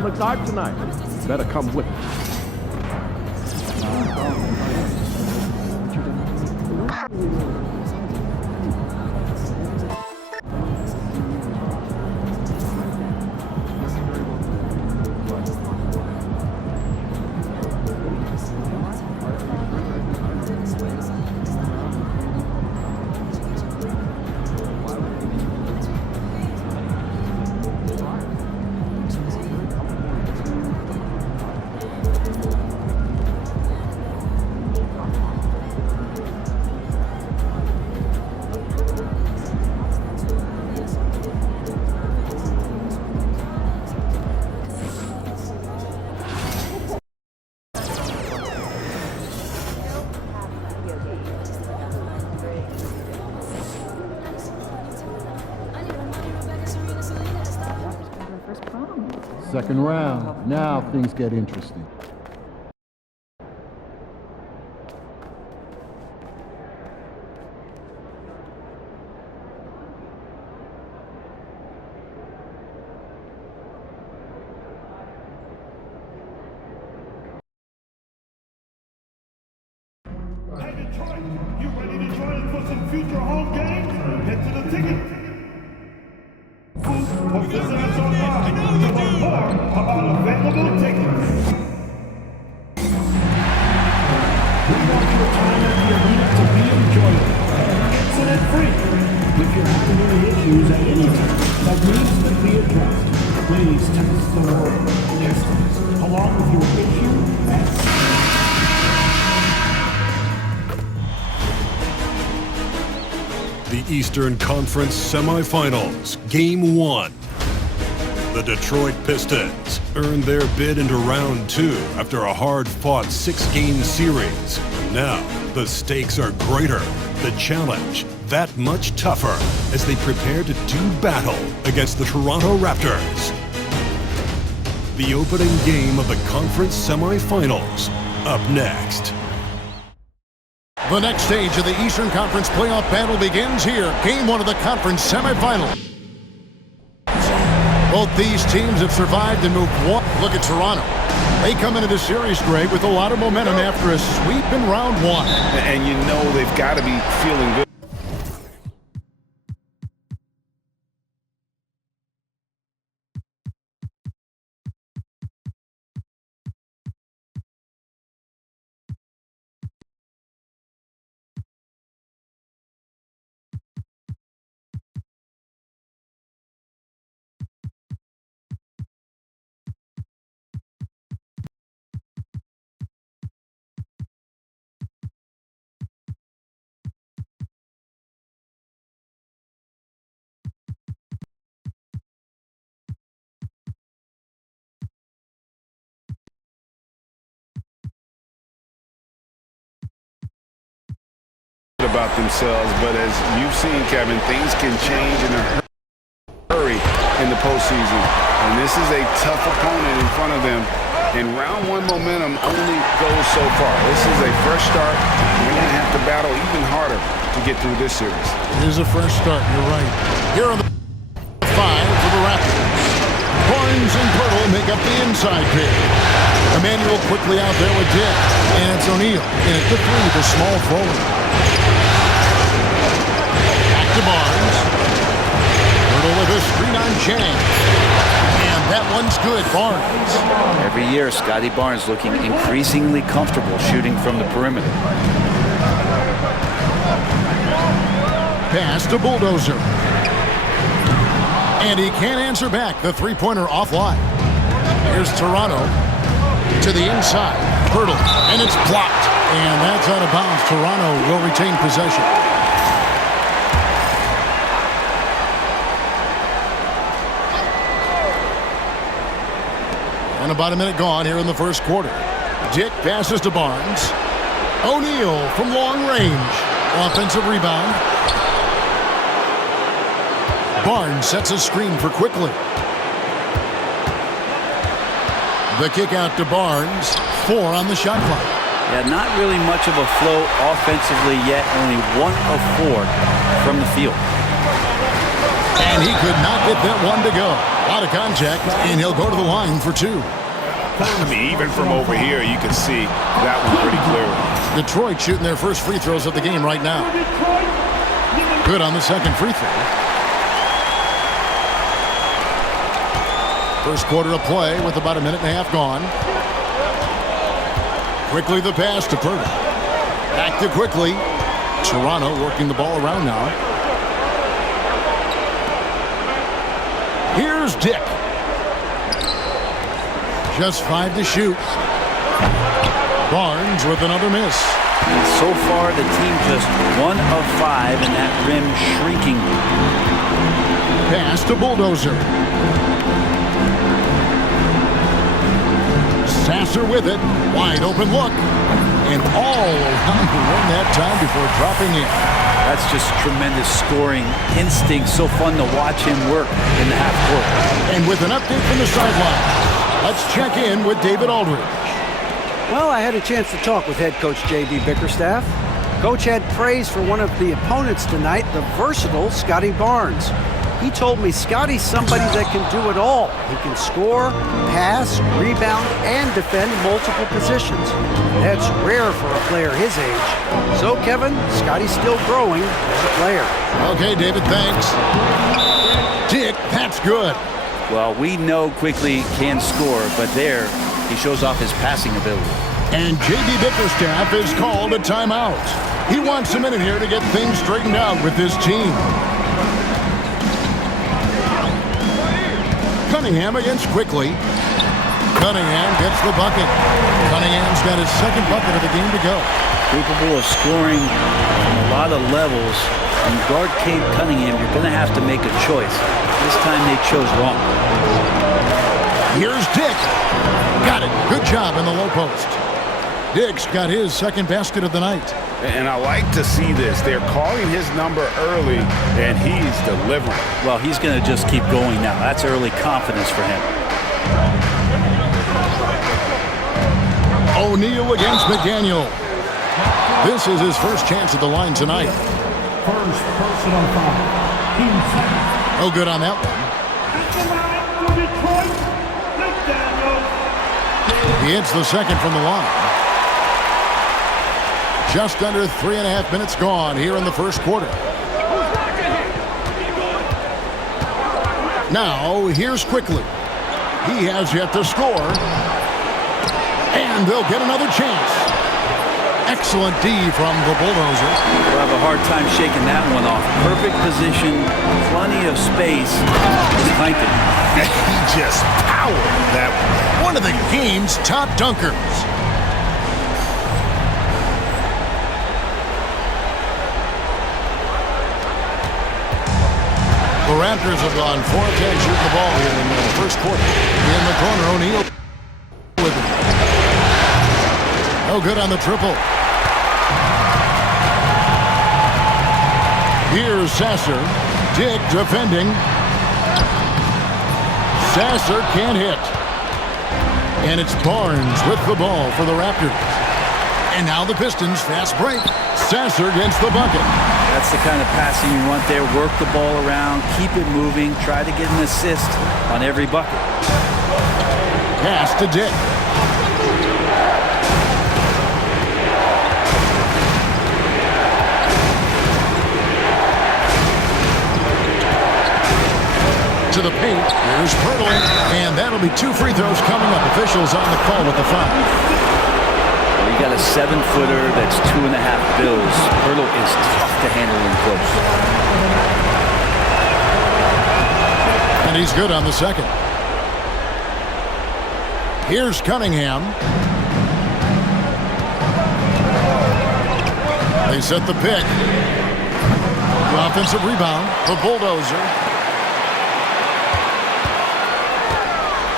atomic dive tonight. Better come with us. Second round. Now things get interesting. Hey Detroit, you ready to join us for some future home games? Head to the ticket. Or visit us online to learn more about available tickets. We want your time at the arena to be enjoyable. Incident free. If you're having any issues at any time that needs to be addressed, please text the word Pistons along with your issue and The Eastern Conference Semifinals, Game 1. The Detroit Pistons earned their bid into Round 2 after a hard-fought 6-game series. Now, the stakes are greater, the challenge that much tougher as they prepare to do battle against the Toronto Raptors. The opening game of the conference semifinals, up next. The next stage of the Eastern Conference playoff battle begins here. Game 1 of the conference semifinals. Both these teams have survived and moved one. Look at Toronto. They come into this series, Greg, with a lot of momentum after a sweep in round 1. And you know they've got to be feeling good. About themselves, but as you've seen, Kevin, things can change in a hurry in the postseason, and this is a tough opponent in front of them, and round 1 momentum only goes so far. This is a fresh start. They're going to have to battle even harder to get through this series. It is a fresh start, you're right. Here are the 5 for the Raptors. Barnes and Pirtle make up the inside pick. Emmanuel quickly out there with Dick, and it's O'Neal in at the 3, the small forward. To Barnes. Pirtle with a screen on Chang. And that one's good, Barnes. Every year, Scotty Barnes looking increasingly comfortable shooting from the perimeter. Pass to Bulldozer. And he can't answer back. The three-pointer offline. Here's Toronto to the inside. Pirtle, and it's blocked. And that's out of bounds. Toronto will retain possession. And about a minute gone here in the first quarter. Dick passes to Barnes. O'Neal from long range. Offensive rebound. Barnes sets a screen for Quickly. The kick out to Barnes. 4 on the shot clock. Yeah, not really much of a flow offensively yet. Only 1 of 4 from the field. And he could not get that one to go. A lot of contact, and he'll go to the line for 2. I mean, even from over here, you can see that one pretty clearly. Detroit shooting their first free throws of the game right now. Good on the second free throw. First quarter of play with about a minute and a half gone. Quickly the pass to Purtle. Back to Quickly. Toronto working the ball around now. Here's Dick. Just 5 to shoot. Barnes with another miss. And so far, the team just 1 of 5, and that rim shrinking. Pass to Bulldozer. Sasser with it. Wide open look. And all around the rim that time before dropping in. That's just tremendous scoring instinct. So fun to watch him work in the half court. And with an update from the sideline, let's check in with David Aldridge. Well, I had a chance to talk with head coach J.B. Bickerstaff. Coach had praise for one of the opponents tonight, the versatile Scotty Barnes. He told me Scotty's somebody that can do it all. He can score, pass, rebound, and defend multiple positions. That's rare for a player his age. So, Kevin, Scotty's still growing as a player. Okay, David, thanks. Dick, that's good. Well, we know Quickly can score, but there he shows off his passing ability. And J.B. Bickerstaff is called a timeout. He wants a minute here to get things straightened out with his team. Cunningham against Quickly. Cunningham gets the bucket. Cunningham's got his second bucket of the game to go. Capable of scoring from a lot of levels. When you guard Cade Cunningham, you're going to have to make a choice. This time they chose wrong. Here's Dick. Got it. Good job in the low post. Dick's got his second basket of the night. And I like to see this. They're calling his number early, and he's delivering. Well, he's going to just keep going now. That's early confidence for him. O'Neal against McDaniel. This is his first chance at the line tonight. First personal foul. Team second. No good on that one. At the line for Detroit, McDaniel. He hits the second from the line. Just under 3.5 minutes gone here in the first quarter. Now, here's Quickly. He has yet to score. And they'll get another chance. Excellent D from the Bulldozer. We'll have a hard time shaking that one off. Perfect position, plenty of space. He's clanked it. He just powered that one of the game's top dunkers. The Raptors have gone 4 of 10 shooting the ball here in the first quarter. In the corner, O'Neal with it. No good on the triple. Here's Sasser. Dick defending. Sasser can't hit. And it's Barnes with the ball for the Raptors. And now the Pistons fast break. Sasser gets the bucket. That's the kind of passing you want there. Work the ball around, keep it moving, try to get an assist on every bucket. Pass to Dick. To the paint. Here's Purtle. And that'll be 2 free throws coming up. Officials on the call with the foul. You got a 7-footer that's 2.5 bills. Purtle is tough to handle in close. And he's good on the second. Here's Cunningham. They set the pick. The offensive rebound. The Bulldozer.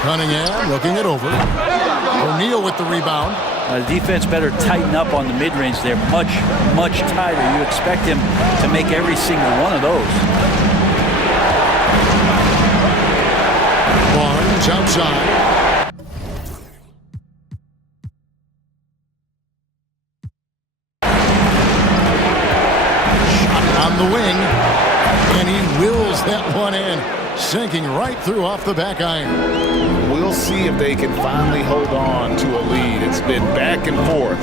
Cunningham looking it over. O'Neal with the rebound. The defense better tighten up on the mid-range there. Much, much tighter. You expect him to make every single one of those. Barnes outside. Shot on the wing. And he will Drills that one in, sinking right through off the back iron. We'll see if they can finally hold on to a lead. It's been back and forth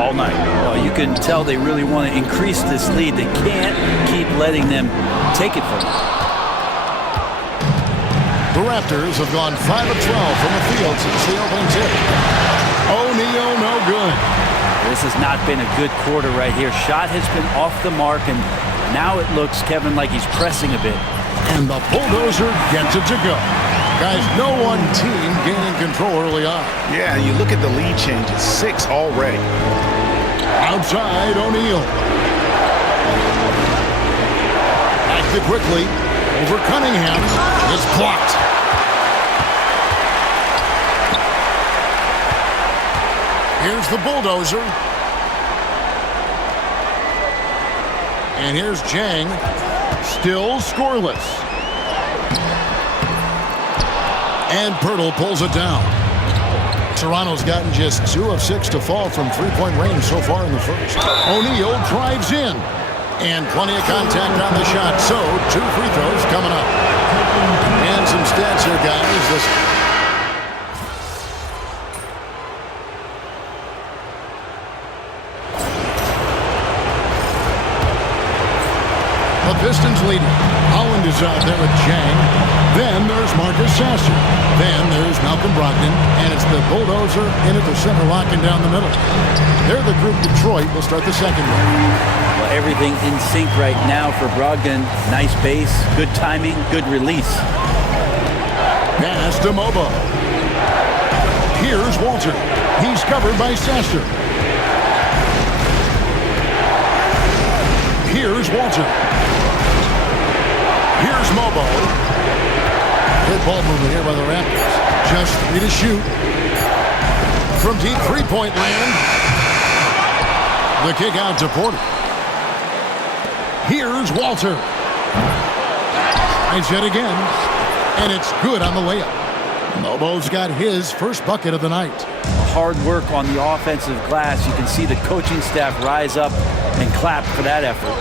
all night. Well, you can tell they really want to increase this lead. They can't keep letting them take it from them. The Raptors have gone 5 of 12 from the field since the opening tip. O'Neal, no good. This has not been a good quarter right here. Shot has been off the mark, and now it looks, Kevin, like he's pressing a bit. And the bulldozer gets it to go. Guys, no one team gaining control early on. Yeah, you look at the lead changes, 6 already. Outside, O'Neal. Acted quickly. Over Cunningham. It's blocked. Here's the bulldozer. And here's Jang. Still scoreless. And Pirtle pulls it down. Toronto's gotten just 2 of 6 to fall from three-point range so far in the first. O'Neal drives in. And plenty of contact on the shot. So, 2 free throws coming up. And some stats here, guys. The Pistons leading. Holland is out there with Jang. Then there's Marcus Sasser. Then there's Malcolm Brogdon. And it's the bulldozer in at the center, locking down the middle. They're the group Detroit will start the second one. Well, everything in sync right now for Brogdon. Nice base, good timing, good release. Pass to Mobo. Here's Walter. He's covered by Sasser. Here's Walter. Here's Mobo. Good ball movement here by the Raptors. Just 3 to shoot. From deep three-point land. The kick out to Porter. Here's Walter. Tries yet again. And it's good on the layup. Mobo's got his first bucket of the night. Hard work on the offensive glass. You can see the coaching staff rise up and clap for that effort.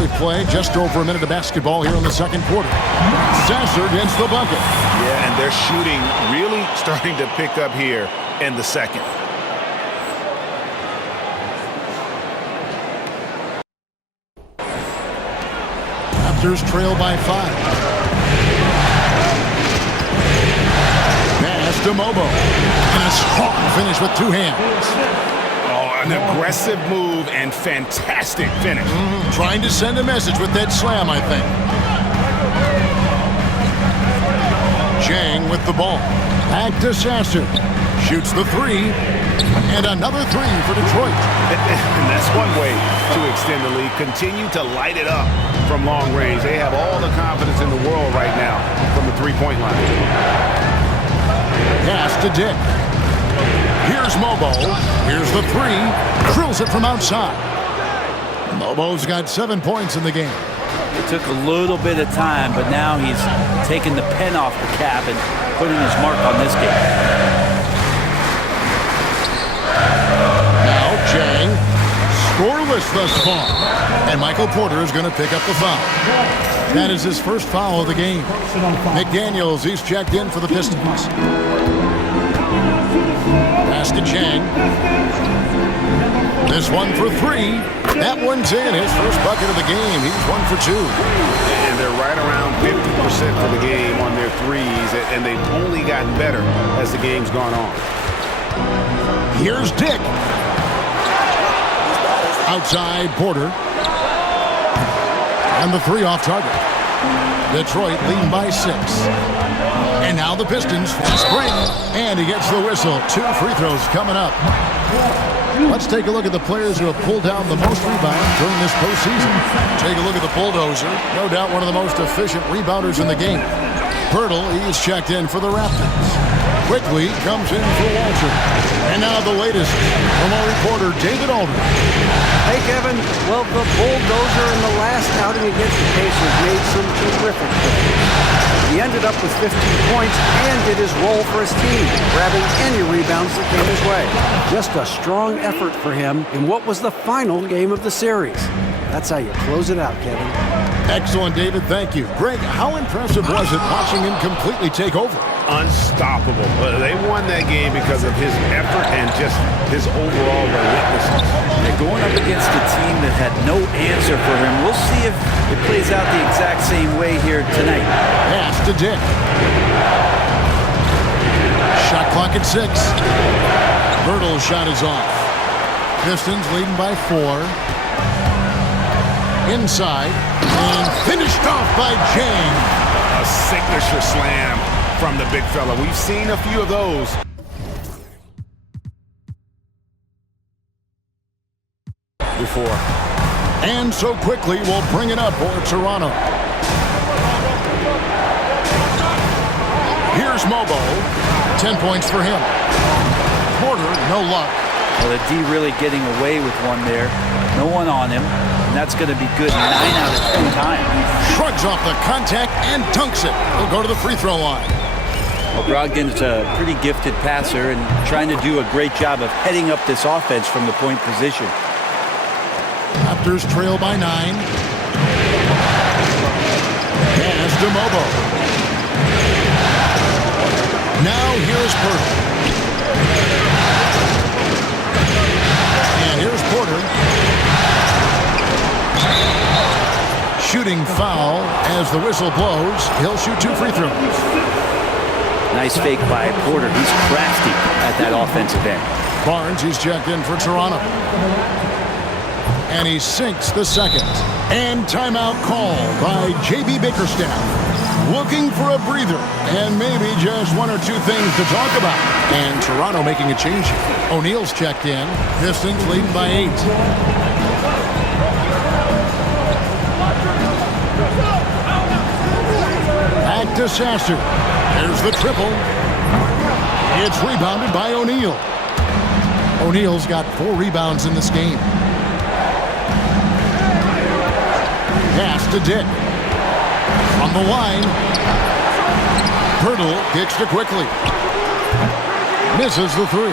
We play just over a minute of basketball here in the second quarter. Sasser gets the bucket. Yeah, and their shooting really starting to pick up here in the second. Raptors trail by 5. Pass to Mobo. And a strong finish with 2 hands. An aggressive move and fantastic finish. Trying to send a message with that slam, I think. Jang with the ball. Back to Sasser. Shoots the 3. And another 3 for Detroit. And that's one way to extend the lead. Continue to light it up from long range. They have all the confidence in the world right now from the three-point line. Pass to Dick. Here's Mobo. Here's the 3. Drills it from outside. Mobo's got 7 points in the game. It took a little bit of time, but now he's taking the pen off the cap and putting his mark on this game. Now Jang, scoreless thus far. And Michael Porter is going to pick up the foul. That is his first foul of the game. McDaniels, he's checked in for the Pistons. Pass to Jang. This one for 3. That one's in. His first bucket of the game. He's 1 for 2. And they're right around 50% for the game on their threes, and they've only gotten better as the game's gone on. Here's Dick. Outside Porter. And the 3 off target. Detroit leading by 6. And now the Pistons fast break. And he gets the whistle. 2 free throws coming up. Let's take a look at the players who have pulled down the most rebounds during this postseason. Take a look at the bulldozer. No doubt one of the most efficient rebounders in the game. Pirtle, he's checked in for the Raptors. Quickly comes in for Walter. And now the latest from our reporter, David Aldridge. Hey, Kevin. Well, the bulldozer in the last outing against the Pacers made some terrific plays. He ended up with 15 points and did his role for his team, grabbing any rebounds that came his way. Just a strong effort for him in what was the final game of the series. That's how you close it out, Kevin. Excellent, David. Thank you. Greg, how impressive was it watching him completely take over? Unstoppable. They won that game because of his effort and just his overall relentlessness. They're going up against a team that had no answer for him. We'll see if it plays out the exact same way here tonight. Pass to Dick. Shot clock at 6. Bertle's shot is off. Pistons leading by 4. Inside, and finished off by James. A signature slam from the big fella. We've seen a few of those. Before. And so quickly, we'll bring it up for Toronto. Here's Mobo. 10 points for him. Porter, no luck. Well, the D really getting away with one there. No one on him. And that's going to be good 9 out of 10 times. Shrugs off the contact and dunks it. He'll go to the free throw line. Well, Brogdon's a pretty gifted passer and trying to do a great job of heading up this offense from the point position. Raptors trail by 9. Pass to Mobo. Now here's Porter. And here's Porter. Shooting foul as the whistle blows. He'll shoot 2 free throws. Nice fake by Porter. He's crafty at that offensive end. Barnes, he's checked in for Toronto. And he sinks the second. And timeout call by J.B. Bickerstaff. Looking for a breather and maybe just 1 or 2 things to talk about. And Toronto making a change here. O'Neal's checked in. Pistons leading by 8. Back to Sasser. There's the triple. It's rebounded by O'Neal. O'Neal's got 4 rebounds in this game. Pass to Dick. On the line. Hurdle kicks to quickly. Misses the 3.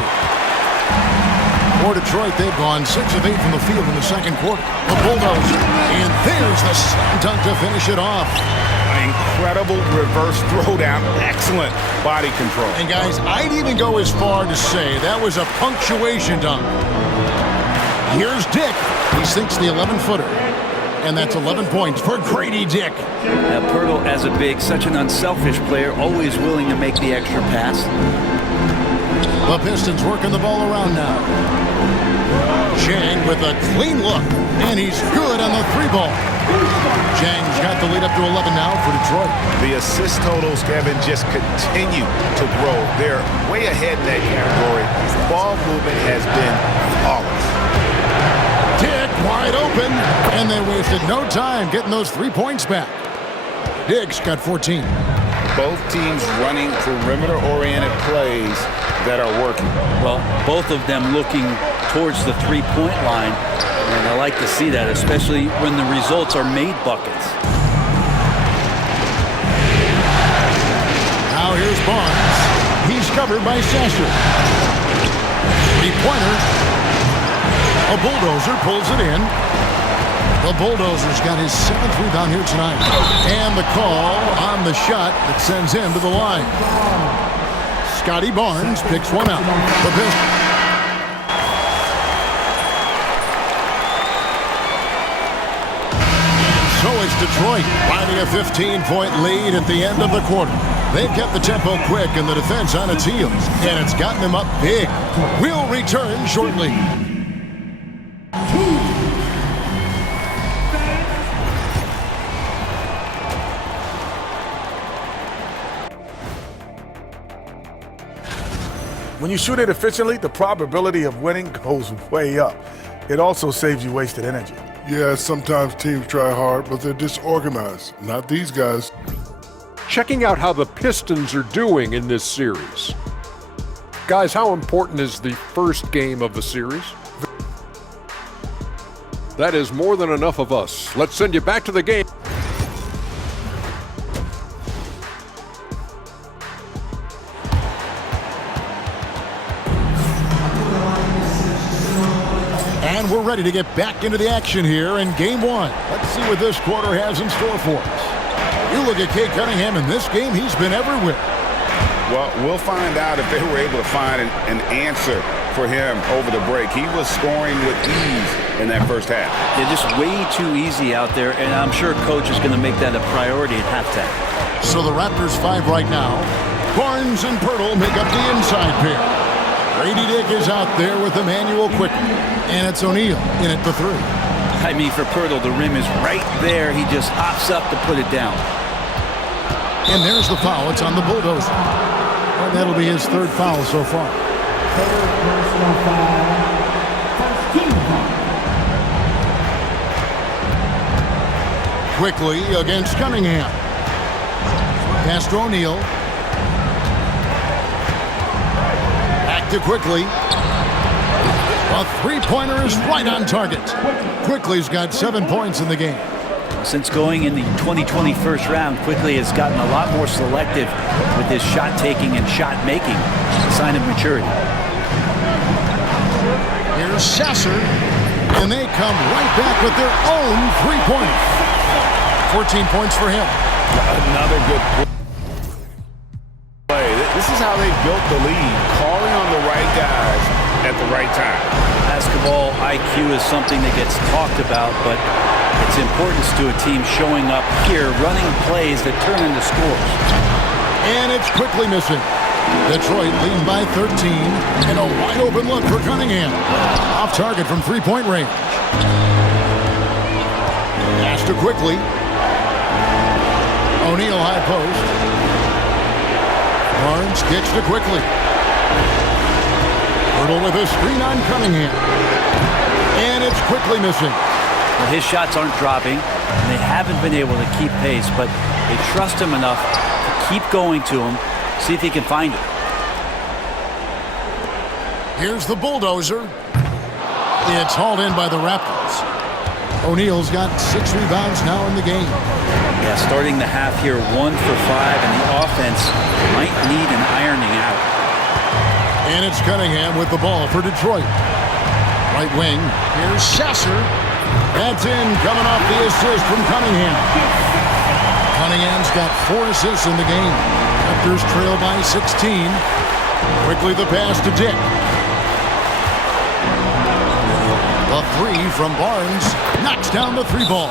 For Detroit, they've gone 6 of 8 from the field in the second quarter. The bulldozer. And there's the slam dunk to finish it off. Incredible reverse throwdown. Excellent body control. And guys, I'd even go as far to say that was a punctuation dunk. Here's Dick. He sinks the 11-footer. And that's 11 points for Grady Dick. Now, Pirtle, as a big, such an unselfish player, always willing to make the extra pass. The Pistons working the ball around now. Chang with a clean look, and he's good on the 3-ball. Chang's got the lead up to 11 now for Detroit. The assist totals, Kevin, just continue to grow. They're way ahead in that category. Ball movement has been flawless. Dick wide open, and they wasted no time getting those 3 points back. Dick's got 14. Both teams running perimeter-oriented plays that are working. Well, both of them looking towards the 3-point line, and I like to see that, especially when the results are made buckets. Now here's Barnes. He's covered by Sasser. 3-pointer. A bulldozer pulls it in. The bulldozer's got his 7th rebound here tonight. And the call on the shot that sends him to the line. Scotty Barnes picks one out. The Pistons. So is Detroit, finding a 15-point lead at the end of the quarter. They've kept the tempo quick and the defense on its heels, and it's gotten them up big. We'll return shortly. When you shoot it efficiently, the probability of winning goes way up. It also saves you wasted energy. Yeah, sometimes teams try hard, but they're disorganized. Not these guys. Checking out how the Pistons are doing in this series. Guys, how important is the first game of the series? That is more than enough of us. Let's send you back to the game. And we're ready to get back into the action here in game one. Let's see what this quarter has in store for us. You look at Cade Cunningham in this game, he's been everywhere. Well, we'll find out if they were able to find an answer for him over the break. He was scoring with ease in that first half. They're just way too easy out there, and I'm sure coach is going to make that a priority at halftime. So the Raptors 5 right now. Barnes and Pirtle make up the inside pair. Grady Dick is out there with Emmanuel quickly, and it's O'Neal in at the 3. I mean, for Pirtle, the rim is right there. He just hops up to put it down. And there's the foul. It's on the Bulldozer. And that'll be his 3rd foul so far. Third personal foul. First team foul. Quickly against Cunningham. Pass to O'Neal. Back to Quickly. A three-pointer is right on target. Quickly's got 7 points in the game. Since going in the 2020 first round, Quickly has gotten a lot more selective with his shot taking and shot making, a sign of maturity. Here's Sasser, and they come right back with their own three-pointer. 14 points for him. Another good play. This is how they built the lead, calling on the right guys at the right time. Basketball IQ is something that gets talked about, but its importance to a team showing up here, running plays that turn into scores. And it's quickly missing. Detroit leading by 13, and a wide open look for Cunningham. Off target from three-point range. Pass to Quickly. O'Neal high post. Barnes kicks to Quickly. Pirtle with a screen on Cunningham. And it's Quickly missing. Well, his shots aren't dropping, and they haven't been able to keep pace, but they trust him enough to keep going to him, see if he can find it. Here's the Bulldozer. It's hauled in by the Raptors. O'Neal's got 6 rebounds now in the game. Yeah, starting the half here 1 for 5, and the offense might need an ironing out. And it's Cunningham with the ball for Detroit. Right wing. Here's Sasser. That's in, coming off the assist from Cunningham. Cunningham's got 4 assists in the game. Raptors trail by 16. Quickly the pass to Dick. The 3 from Barnes knocks down the 3 ball.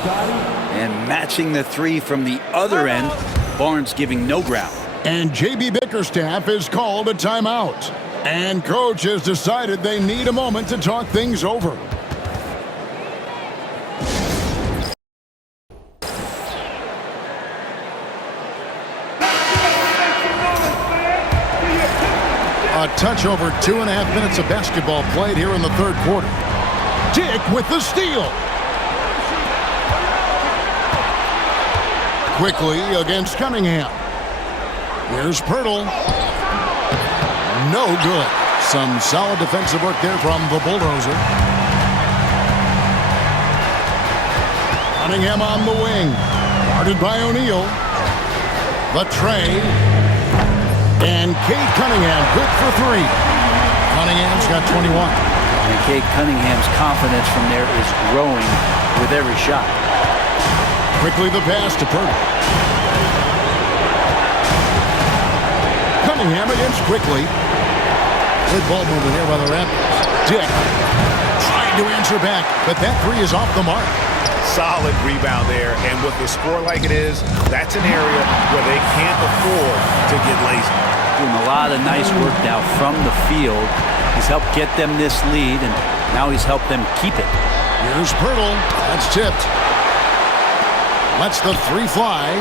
And matching the 3 from the other end, Barnes giving no ground. And J.B. Bickerstaff has called a timeout. And coach has decided they need a moment to talk things over. A touch over 2.5 minutes of basketball played here in the 3rd quarter. Dick with the steal. Quickly against Cunningham. Here's Pirtle. No good. Some solid defensive work there from the Bulldozer. Cunningham on the wing. Guarded by O'Neal. The tray. And Cade Cunningham good for 3. Cunningham's got 21. And Cade Cunningham's confidence from there is growing with every shot. Quickly the pass to Pirtle. Cunningham against Quickly. Good ball movement here by the Raptors. Dick trying to answer back, but that 3 is off the mark. Solid rebound there, and with the score like it is, that's an area where they can't afford to get lazy. Doing a lot of nice work now from the field. He's helped get them this lead, and now he's helped them keep it. Here's Pirtle. That's tipped. Lets the 3 fly.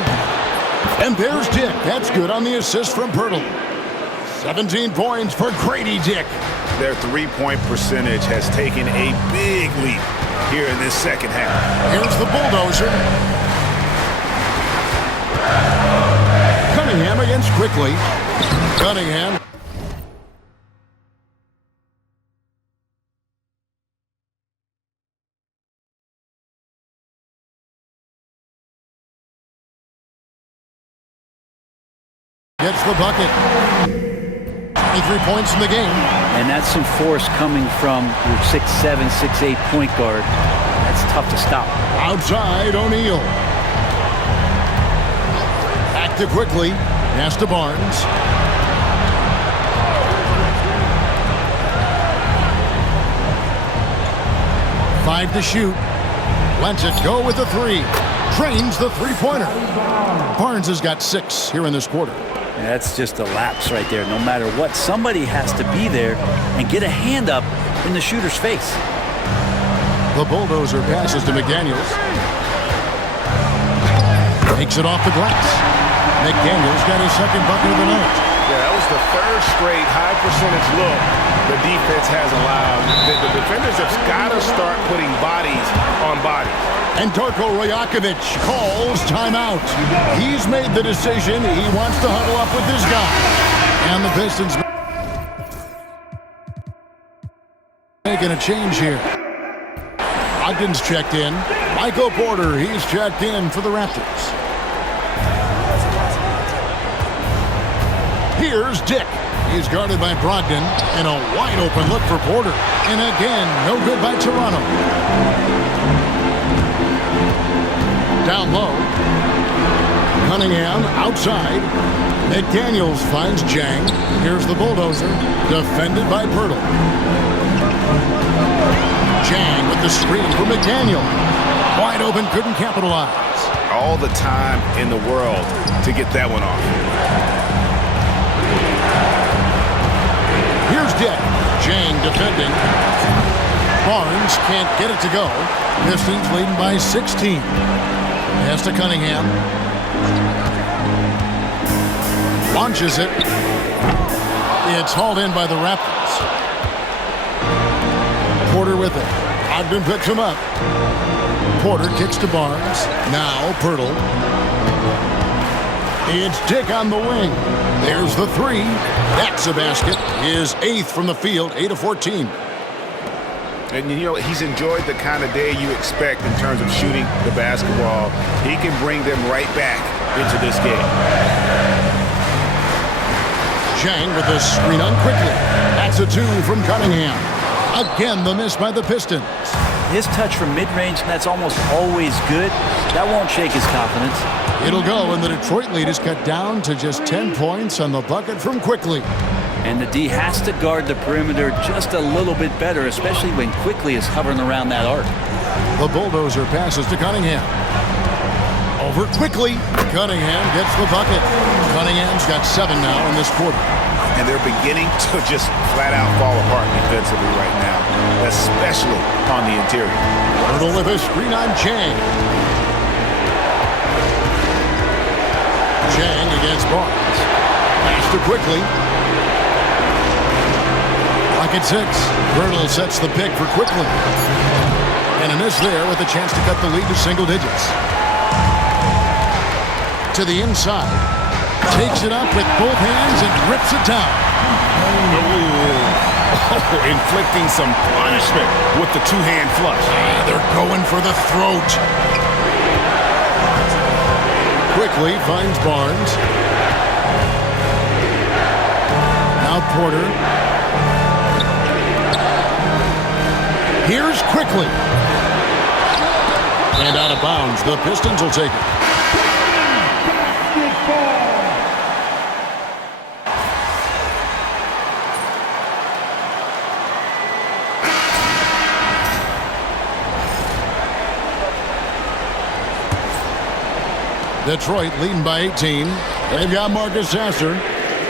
And there's Dick. That's good on the assist from Pirtle. 17 points for Grady Dick. Their three-point percentage has taken a big leap here in this second half. Here's the Bulldozer. Cunningham against Quickly. Cunningham. Gets the bucket. 23 points in the game. And that's some force coming from your 6'7", 6'8" point guard. That's tough to stop. Outside, O'Neal. Back to quickly. Pass to Barnes. Five to shoot. Lets it go with the three. Drains the three-pointer. Barnes has got 6 here in this quarter. That's just a lapse right there. No matter what, somebody has to be there and get a hand up in the shooter's face. The bulldozer passes to McDaniels. Takes it off the glass. McDaniels got his second bucket of the night. Yeah, that was the third straight high percentage look the defense has allowed. The defenders have got to start putting bodies on bodies. And Darko Rajakovic calls timeout. He's made the decision. He wants to huddle up with this guy. And the Pistons making a change here. Ogden's checked in. Michael Porter, he's checked in for the Raptors. Here's Dick. He's guarded by Brogdon. And a wide open look for Porter. And again, no good by Toronto. Down low. Cunningham outside. McDaniels finds Jang. Here's the bulldozer. Defended by Pirtle. Jang with the screen for McDaniel. Wide open, couldn't capitalize. All the time in the world to get that one off. Here's Dick. Jang defending. Barnes can't get it to go. Pistons leading by 16. Pass to Cunningham. Launches it. It's hauled in by the Raptors. Porter with it. Ogden picks him up. Porter kicks to Barnes. Now Pirtle. It's Dick on the wing. There's the three. That's a basket. His 8th from the field, 8 of 14. And, you know, he's enjoyed the kind of day you expect in terms of shooting the basketball. He can bring them right back into this game. Jang with the screen on quickly. That's a 2 from Cunningham. Again, the miss by the Pistons. His touch from mid-range, and that's almost always good. That won't shake his confidence. It'll go, and the Detroit lead is cut down to just 10 points on the bucket from Quickly. And the D has to guard the perimeter just a little bit better, especially when Quickly is hovering around that arc. The bulldozer passes to Cunningham. Over Quickly. Cunningham gets the bucket. Cunningham's got 7 now in this quarter. And they're beginning to just flat out fall apart defensively right now, especially on the interior. Pirtle with a screen on Chang. Chang against Barnes. Pass to Quickly. Pocket 6. Pirtle sets the pick for Quickly. And a miss there with a chance to cut the lead to single digits. To the inside. Takes it up with both hands and rips it down. Inflicting some punishment with the two-hand flush. They're going for the throat. Quickly finds Barnes. Now Porter. Here's Quickly. And out of bounds. The Pistons will take it. Detroit leading by 18. They've got Marcus Sasser.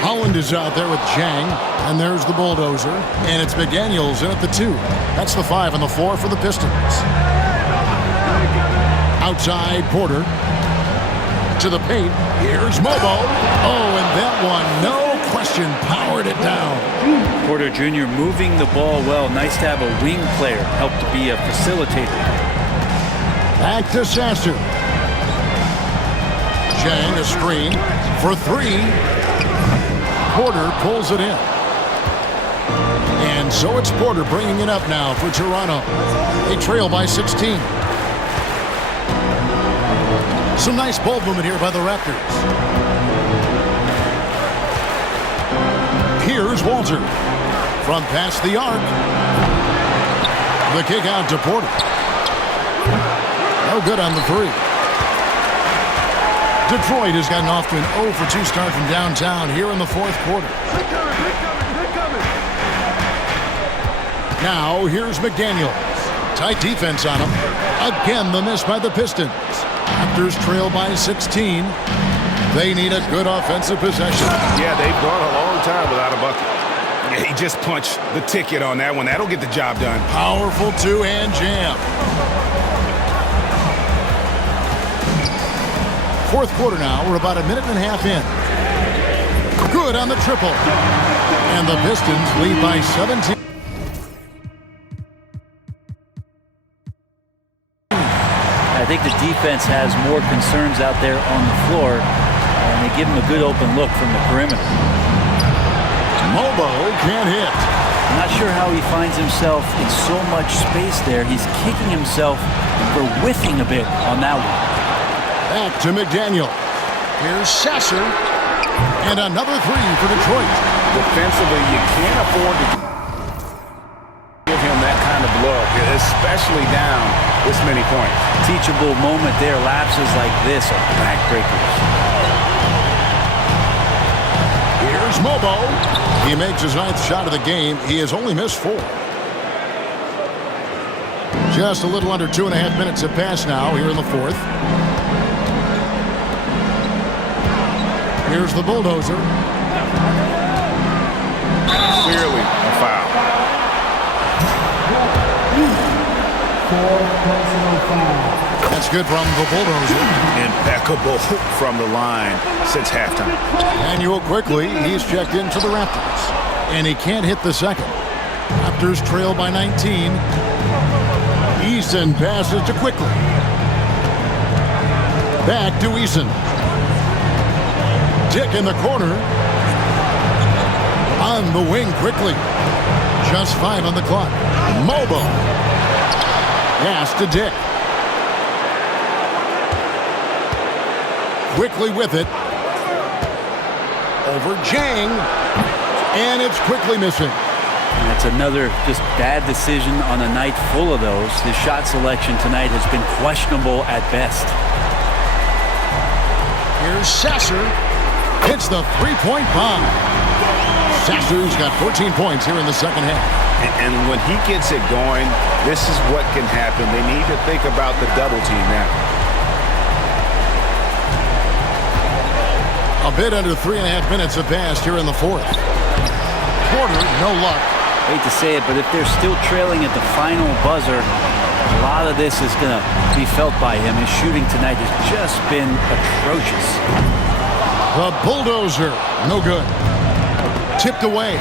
Holland is out there with Jang. And there's the bulldozer. And it's McDaniels in at the 2. That's the 5 on the floor for the Pistons. Outside, Porter. To the paint. Here's Mobo. Oh, and that one, no question, powered it down. Porter Jr. moving the ball well. Nice to have a wing player help to be a facilitator. Back to Sasser. Jang, a screen for 3. Porter pulls it in. And so it's Porter bringing it up now for Toronto. They trail by 16. Some nice ball movement here by the Raptors. Here's Walter. From past the arc. The kick out to Porter. No good on the three. Detroit has gotten off to an 0 for 2 start from downtown here in the fourth quarter. Now here's McDaniels. Tight defense on him. Again the miss by the Pistons. Raptors trail by 16. They need a good offensive possession. Yeah, they've gone a long time without a bucket. Yeah, he just punched the ticket on that one. That'll get the job done. Powerful two-hand jam. Fourth quarter now. We're about a minute and a half in. Good on the triple. And the Pistons lead by 17. I think the defense has more concerns out there on the floor, and they give him a good open look from the perimeter. Mobo can't hit. I'm not sure how he finds himself in so much space there. He's kicking himself for whiffing a bit on that one. Back to McDaniel. Here's Sasser. And another three for Detroit. Defensively, you can't afford to give him that kind of look, especially down this many points. Teachable moment there. Lapses like this are backbreakers. Here's Mobo. He makes his 9th shot of the game. He has only missed 4. Just a little under 2.5 minutes have passed now here in the fourth. Here's the bulldozer. Clearly a foul. 4 personal fouls. That's good from the bulldozer. Impeccable from the line since halftime. Manuel quickly. He's checked in for the Raptors. And he can't hit the second. Raptors trail by 19. Eason passes to Quickly. Back to Eason. Dick in the corner. On the wing quickly. Just 5 on the clock. Mobo. Pass to Dick. Quickly with it. Over Jang. And it's quickly missing. And it's another just bad decision on a night full of those. His shot selection tonight has been questionable at best. Here's Sasser. Hits the three-point bomb. Sasser's got 14 points here in the second half. And when he gets it going, this is what can happen. They need to think about the double team now. A bit under 3.5 minutes have passed here in the fourth. Porter, no luck. Hate to say it, but if they're still trailing at the final buzzer, a lot of this is going to be felt by him. His shooting tonight has just been atrocious. The bulldozer, no good. Tipped away.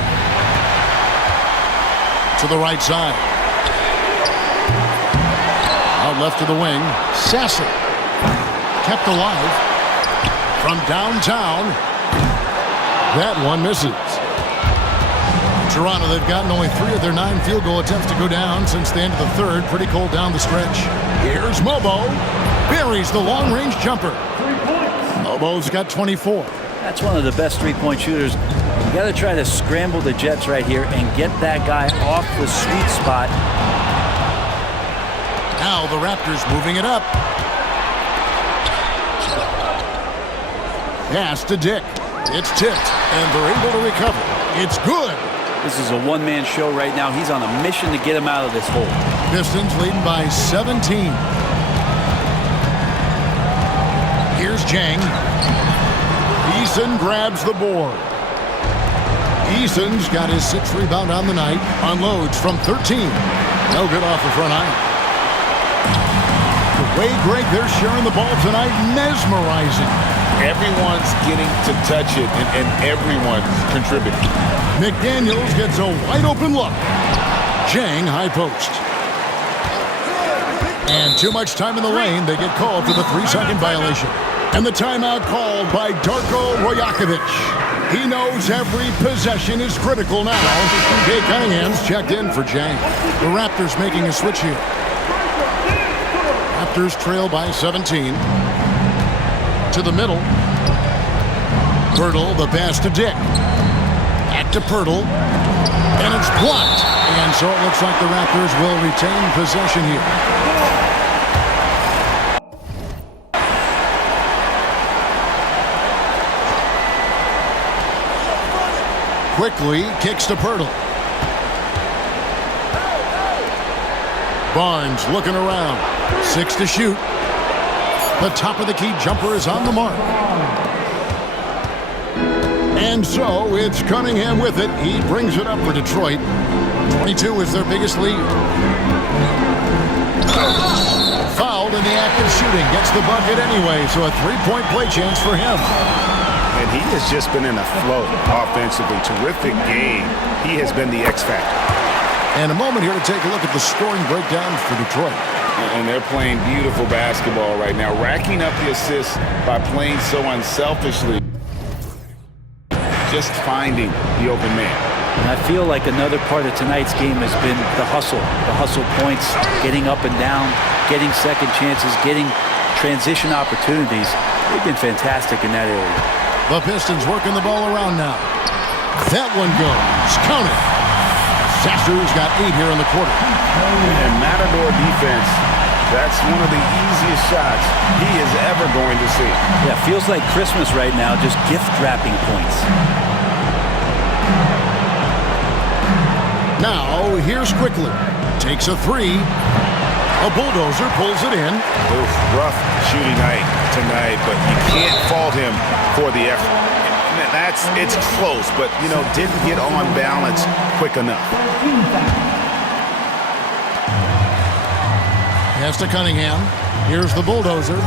To the right side. Out left to the wing. Sasser. Kept alive. From downtown. That one misses. Toronto, they've gotten only 3 of their 9 field goal attempts to go down since the end of the third. Pretty cold down the stretch. Here's Mobo. Buries the long-range jumper. Mobo's got 24. That's one of the best three-point shooters. You got to try to scramble the Jets right here and get that guy off the sweet spot. Now the Raptors moving it up. Pass to Dick. It's tipped, and they're able to recover. It's good. This is a one-man show right now. He's on a mission to get him out of this hole. Pistons leading by 17. Here's Jang. Eason grabs the board. Eason's got his 6th rebound on the night. Unloads from 13. No good off the front iron. The way Greg, they're sharing the ball tonight, mesmerizing. Everyone's getting to touch it, and everyone's contributing. McDaniels gets a wide open look. Jang high post. And too much time in the lane. They get called for the 3-second violation. And the timeout called by Darko Rojakovic. He knows every possession is critical now. Jay Cunningham's checked in for Jang. The Raptors making a switch here. Raptors trail by 17. To the middle. Birtle, the pass to Dick. Back to Pirtle. And it's blocked. And so it looks like the Raptors will retain possession here. Quickly kicks to Pirtle. Barnes looking around. 6 to shoot. The top of the key jumper is on the mark. And so it's Cunningham with it. He brings it up for Detroit. 22 is their biggest lead. Fouled in the act of shooting. Gets the bucket anyway, so a three-point play chance for him. And he has just been in a flow offensively. Terrific game. He has been the X factor. And a moment here to take a look at the scoring breakdown for Detroit. And they're playing beautiful basketball right now, racking up the assists by playing so unselfishly. Just finding the open man. And I feel like another part of tonight's game has been the hustle points, getting up and down, getting second chances, getting transition opportunities. They've been fantastic in that area. The Pistons working the ball around now. That one goes. Count it. Sasser's got 8 here in the quarter. And Matador defense, that's one of the easiest shots he is ever going to see. Yeah, feels like Christmas right now, just gift wrapping points. Now, here's Quickly. Takes a 3. A bulldozer pulls it in. Oof, rough shooting night tonight, but you can't fault him for the effort. It's close, but, didn't get on balance quick enough. Pass to Cunningham. Here's the bulldozer.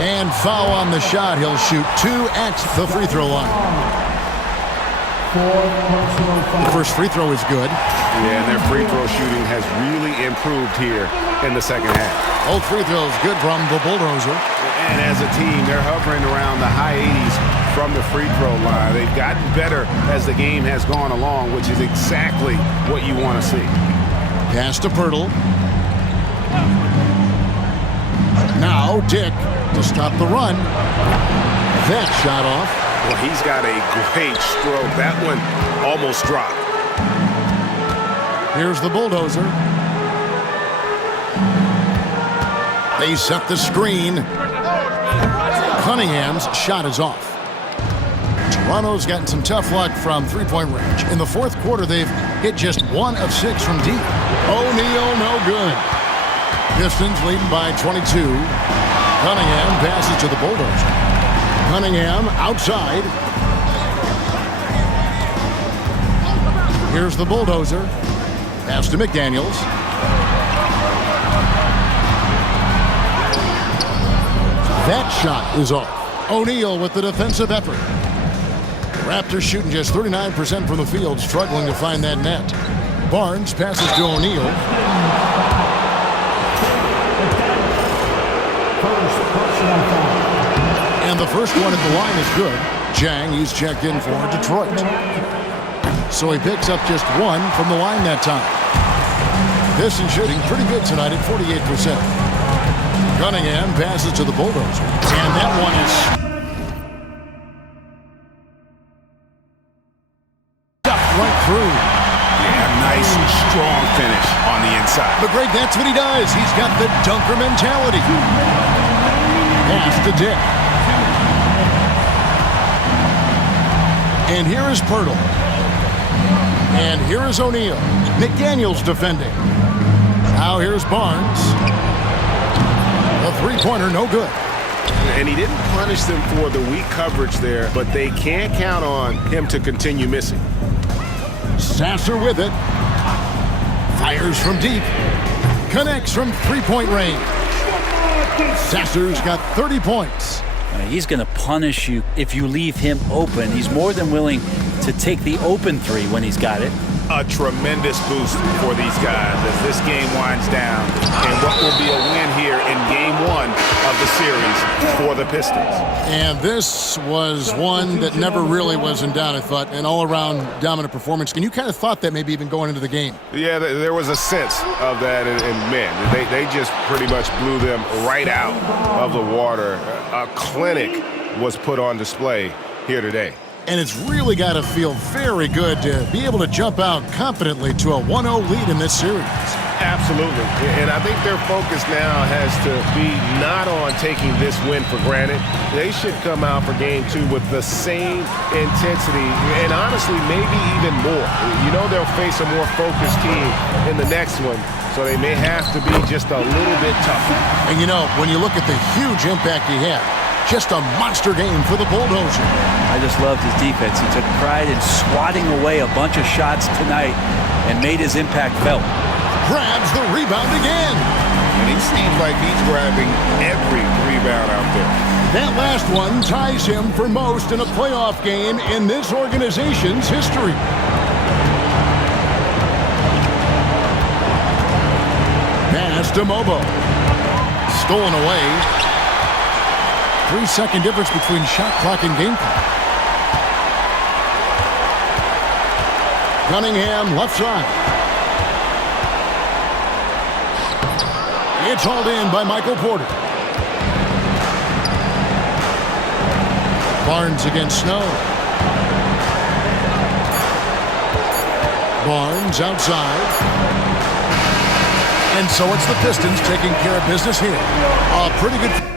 And foul on the shot. He'll shoot 2 at the free throw line. The first free throw is good. Yeah, and their free throw shooting has really improved here in the second half. Both free throws good from the bulldozer. And as a team, they're hovering around the high 80s from the free throw line. They've gotten better as the game has gone along, which is exactly what you want to see. Pass to Pirtle. Now Dick to stop the run. That shot off. Well, he's got a great stroke. That one almost dropped. Here's the bulldozer. They set the screen. Cunningham's shot is off. Toronto's gotten some tough luck from three-point range. In the fourth quarter, they've hit just 1 of 6 from deep. O'Neal, no good. Pistons leading by 22. Cunningham passes to the bulldozer. Cunningham outside. Here's the bulldozer. Pass to McDaniels. That shot is off. O'Neal with the defensive effort. Raptors shooting just 39% from the field, struggling to find that net. Barnes passes to O'Neal. And the first one at the line is good. Jang, he's checked in for Detroit. So he picks up just 1 from the line that time. Pistons shooting pretty good tonight at 48%. Cunningham passes to the bulldozer. And that one is stuffed right through. Yeah, nice, strong finish on the inside. But Greg, that's what he does. He's got the dunker mentality. Pass to Dick. And here is Pirtle. And here is O'Neal. McDaniels defending. Now here's Barnes. A three-pointer, no good. And he didn't punish them for the weak coverage there, but they can't count on him to continue missing. Sasser with it. Fires from deep. Connects from three-point range. Sasser's got 30 points. He's going to punish you if you leave him open. He's more than willing to take the open 3 when he's got it. A tremendous boost for these guys as this game winds down and what will be a win here in game 1 of the series for the Pistons. And this was one that never really was in doubt, I thought, an all-around dominant performance. And you kind of thought that maybe even going into the game. Yeah, there was a sense of that, and man, they just pretty much blew them right out of the water. A clinic was put on display here today. And it's really got to feel very good to be able to jump out confidently to a 1-0 lead in this series. Absolutely. And I think their focus now has to be not on taking this win for granted. They should come out for game 2 with the same intensity and honestly maybe even more. You know they'll face a more focused team in the next one, so they may have to be just a little bit tougher. And you know, when you look at the huge impact he had, just a monster game for the Bulldozer. I just loved his defense. He took pride in swatting away a bunch of shots tonight and made his impact felt. Grabs the rebound again. And he seems like he's grabbing every rebound out there. That last one ties him for most in a playoff game in this organization's history. Pass to Mobo. Stolen away. 3-second difference between shot clock and game clock. Cunningham left side. It's hauled in by Michael Porter. Barnes against Snow. Barnes outside. And so it's the Pistons taking care of business here. A pretty good...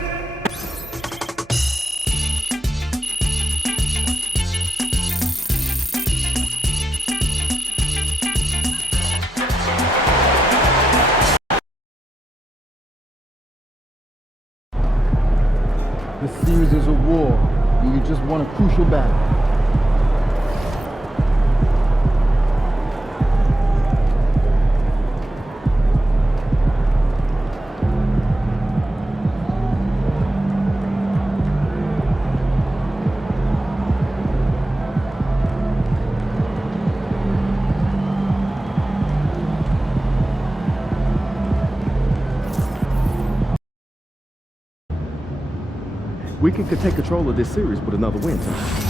This series is a war, and you just won a crucial battle. We could take control of this series with another win tonight.